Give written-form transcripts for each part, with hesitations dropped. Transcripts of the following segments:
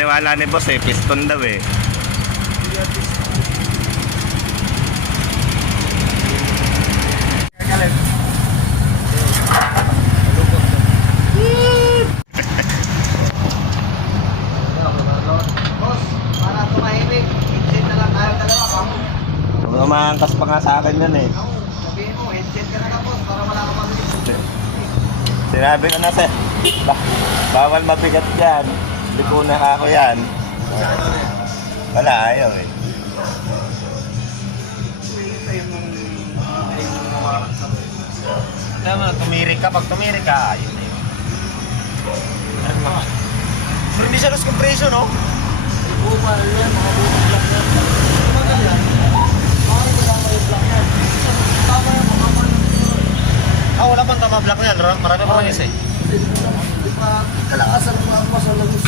paniwala ni boss eh, piston daw eh. Boss, para tumahimik, headset na lang tayo dalawa kamo. Umangkas pa nga sa akin yan eh. Sabihin mo, headset ka na lang boss, para wala ka mabilis. Sinabi ko na sir, bawal mabigat yan. Hindi ko na ako yan. Wala, ayaw eh. Tama, tumirik ka. Pag tumirik ka, ayun na yun. Pero hindi siya loss compression, no? Bupal yan, mga bupal lang yan. Magal yan. Bakit ko tama yung block yan? Tama yung mga block. Wala pang tama block niyan. Marami pa rin isa eh. Di pa kalakasan ko ako sa lagos.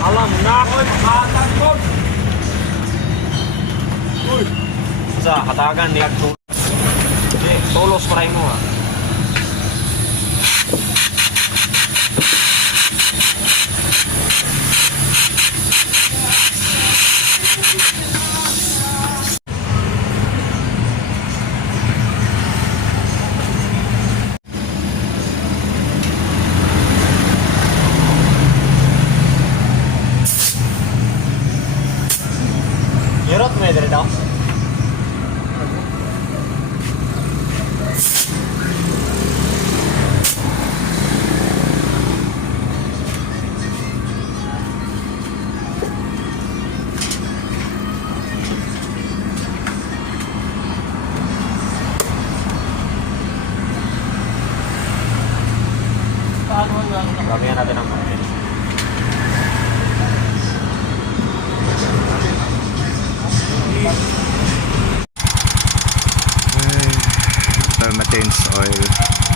Alam na ako, makatag ko! Uy! Sa katagan, di agtulos. Tulos pa rin mo ha. Yerot mo yun daw? Ramihan natin ang mga. Therma change oil.